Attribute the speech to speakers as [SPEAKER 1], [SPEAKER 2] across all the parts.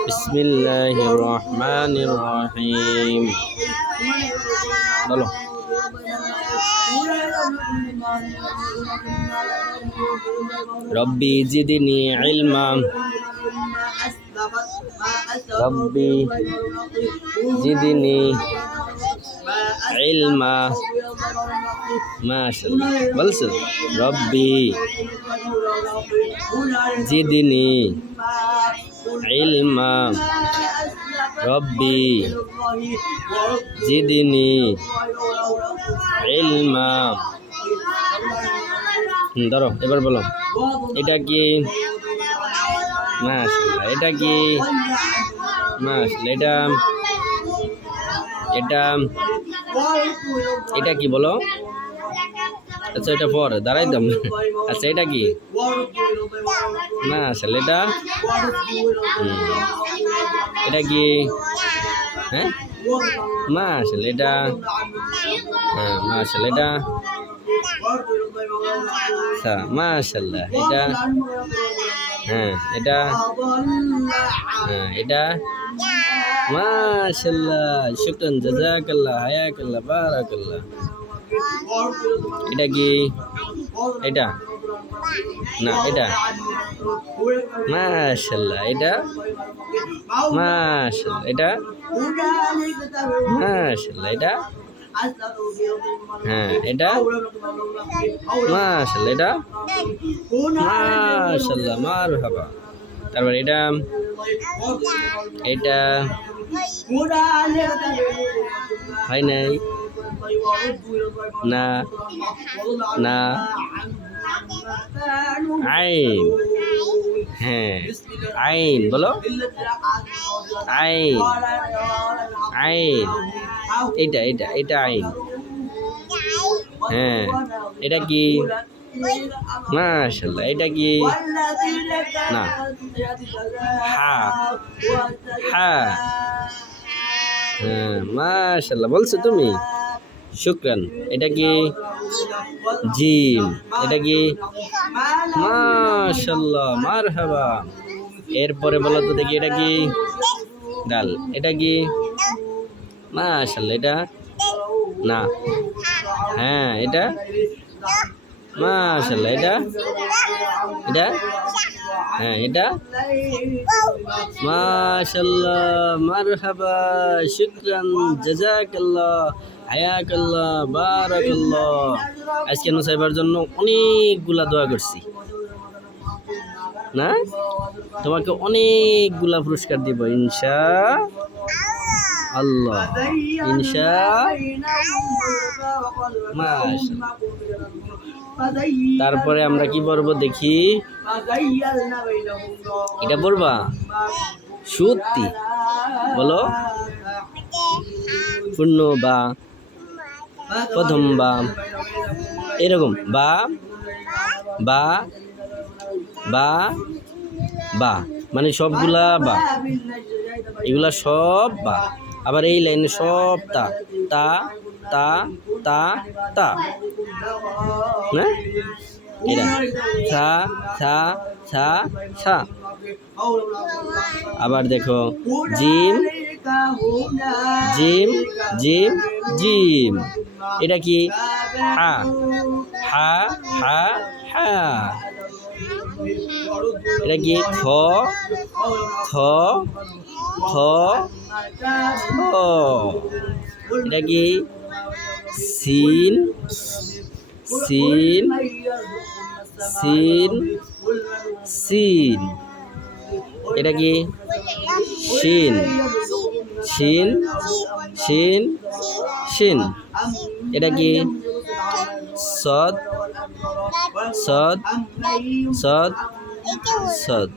[SPEAKER 1] বিসমিল্লাহির রহমানির রহিম বলো রব্বি জিদনি ইলমা রব্বি জিদনি ইলমা মাশাআল্লাহ বলছো রব্বি জিদনি ইলমা রব্বি জিদনি ইলমা ধরো, এবার বলো। এটা কি? মাশাআল্লাহ, এটা কি? মাশাআল্লাহ, এটা এটা এটা কি বলো? আচ্ছা এটা পর, দাঁড়াই দাম আচ্ছা এটা কি? না, আসলে এটা এটা কি? হ্যাঁ? মা, আসলে এটা হ্যাঁ মা, আসলে এটা। আচ্ছা মাশাল্লাহ এটা। হ্যাঁ এটা হ্যাঁ এটা মাশাল্লাহ শুকরান, জাজাকাল্লাহ, হায়াকাল্লাহ, বারাকাল্লাহ। এটা কি? এটা? না, এটা? মাশাল্লাহ এটা? মাশাল্লাহ এটা? মাশাল্লাহ এটা? হ্যাঁ এটা? মাশাল্লাহ এটা? মাশাল্লাহ মার হাবা তারপর এটা? এটা? হয় নাই? না না। আইন। হ্যাঁ। আইন, বলো। আইন। আইন। এটা এটা এটা আইন। হ্যাঁ। এটা কি? মাশাল্লাহ এটা কি? না। হা। হা। হ্যাঁ মাশাল্লাহ বলছো তুমি? শুক্রান এটা কি জিম এটা কি মাশাল্লাহ মারহাবা। এরপরে বলো তো দেখি, এটা কি ডাল এটা কি মাশাল্লাহ এটা না। হ্যাঁ এটা মাশাল্লাহ এটা এটা হ্যাঁ এটা মাশাল্লাহ মারহাবা শুকরান জাজাকাল্লাহ হায়াকাল্লাহ বারাকাল্লাহ। আজকে নুসাইবার জন্য অনেকগুলা দোয়া করছি। না? তোমাকে অনেকগুলা পুরস্কার দিব ইনশা আল্লাহ। ইনশা তারপরে আমরা কি পড়ব দেখি? এটা পড়বা? সত্যি। বলো। পূর্ণ বা প্রথম বা, এরকম, বা বা বা বা মানে সবগুলা বা। এগুলা সব বা। আবার এই লাইনে সব তা তা তা তা তা। না? এটা সা সা সা সা আবার দেখো, জিম জিম জিম জিম। এটা কি? হা হা হা হা। এটা কি? খ খ খ এটা কি? সিন সিন সিন সিন। এটা কি? শিন শিন শিন শিন। এটা কি? সদ সদ সদ সদ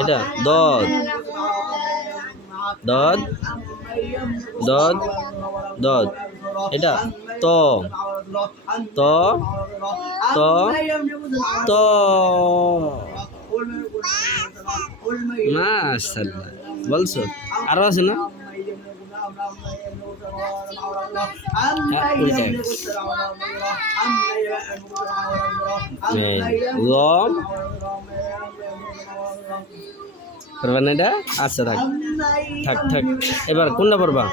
[SPEAKER 1] এটা দদ। দদ দদ দদ। এটা ত। ত ত ত। মাশাল্লাহ বলছো? আরও আছে না? আচ্ছা থাক থাক থাক এবার কোনটা পড়বা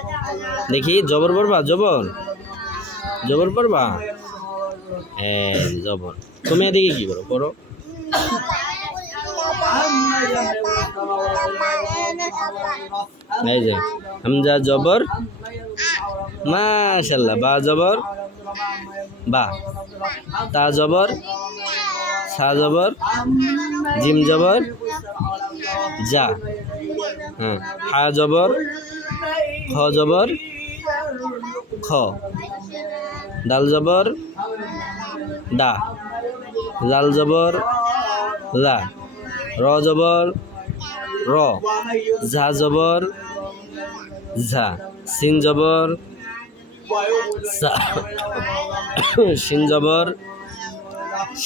[SPEAKER 1] দেখি জবর পড়বা জবর জবর পড়বা হ্যাঁ জবর তুমি এদিকে কি করো পড়ো এই যে, হামজা জবর। মাশাল্লাহ, বা জবর। বা, তা জবর। সা জবর। জিম জবর। যা হ্যাঁ হা জবর। খ জবর। খ, ডাল জবর। ডা, লাল জবর। লা, র জবর। র। ঝা জবর, ঝা। সিন জবর সিন জবর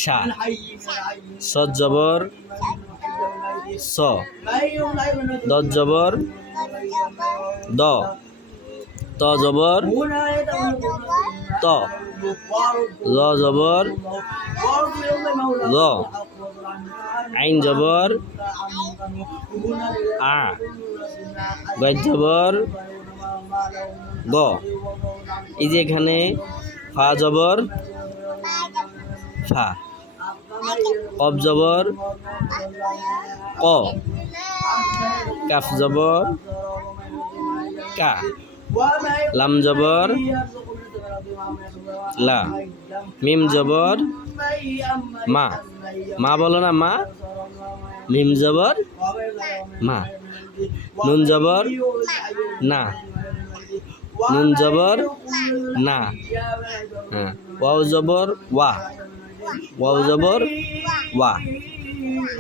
[SPEAKER 1] সা সদ জবর, স। দত জবর, দ। ত জবর, ত। ল জবর, ল। আইন জবর। আ গজ জবর। গ, এই যে এখানে ফা জবর, ফা। অব জবর, ক। কাফ জবর, কা। লাম জবর লা। মিম জবর, মা। মা বলো না, মা। মিম জবর, মা। নুন জবর, না। নুন জবর, না। হ্যাঁ। ওয়াও জবর, ওয়া। ওয়াও জবর, ওয়া।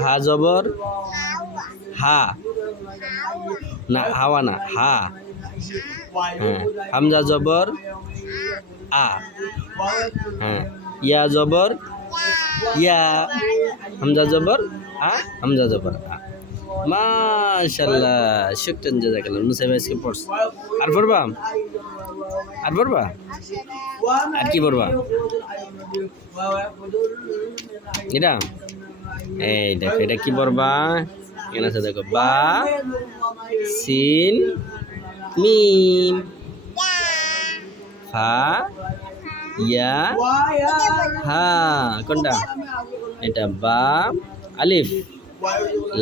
[SPEAKER 1] হা জবর, হা। না, হাওয়া না, হা। হামজা জবর আ। হ্যাঁ। ইয়া জবর ইয়া। হামজা জবর আ। হামজা জবর আ। মাশাল্লাহ শুক্রান জাজাকাল্লাহ। মুসাইব আজকে পড়ছ। আর পড়বা? আর পড়বা? আর কি পড়বা? এটা? এই দেখো, এটা কি পড়বা? এখানে আছে দেখো, বা, সিন মিম ফা ইয়া হা কোনটা এটা বা আলিফ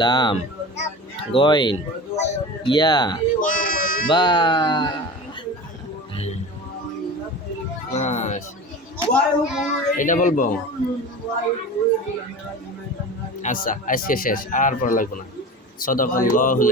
[SPEAKER 1] লাম গইন ইয়া বা। এটা বলব আচ্ছা আজকে শেষ আর পড়া লাগবো না সদাকাল্লাহুল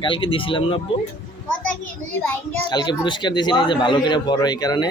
[SPEAKER 1] কালকে দিছিলাম না আপু কালকে পুরস্কার দিয়েছিলাম যে ভালো করে পড়ো এই কারণে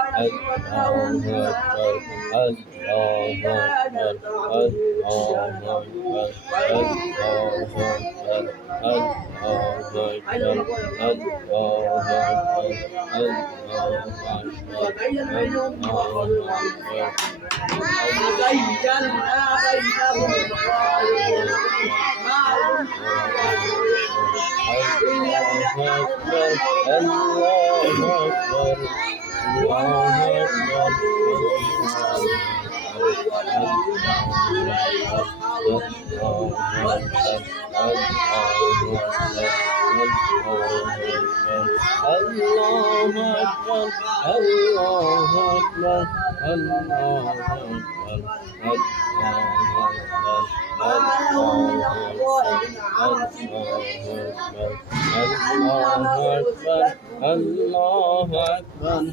[SPEAKER 1] الله أكبر 我们也曾是啊 الله أكبر الله أكبر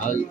[SPEAKER 1] Allah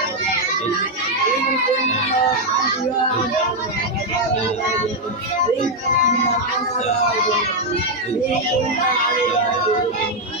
[SPEAKER 1] Thank you.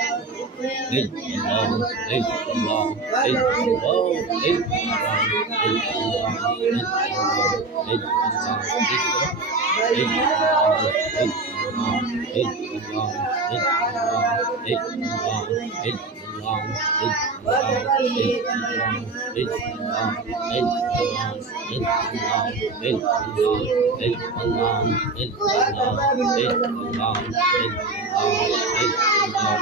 [SPEAKER 1] đi lon đi lon đi bố đi lon đi lon đi lon đi lon đi đi lon đi lon đi lon đi lon đi lon đi lon đi lon đi lon đi lon đi lon đi lon đi lon đi lon đi lon đi lon đi lon đi lon Allah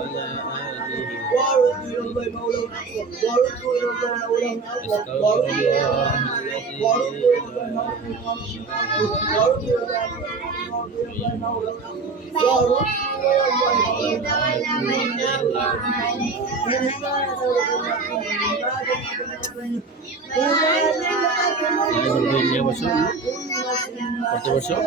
[SPEAKER 1] ولا وردوا إلى الله مولانا وردوا إلى الله مولانا وردوا إلى الله وردوا إلى الله وردوا إلى الله وردوا إلى الله প্রতি বছর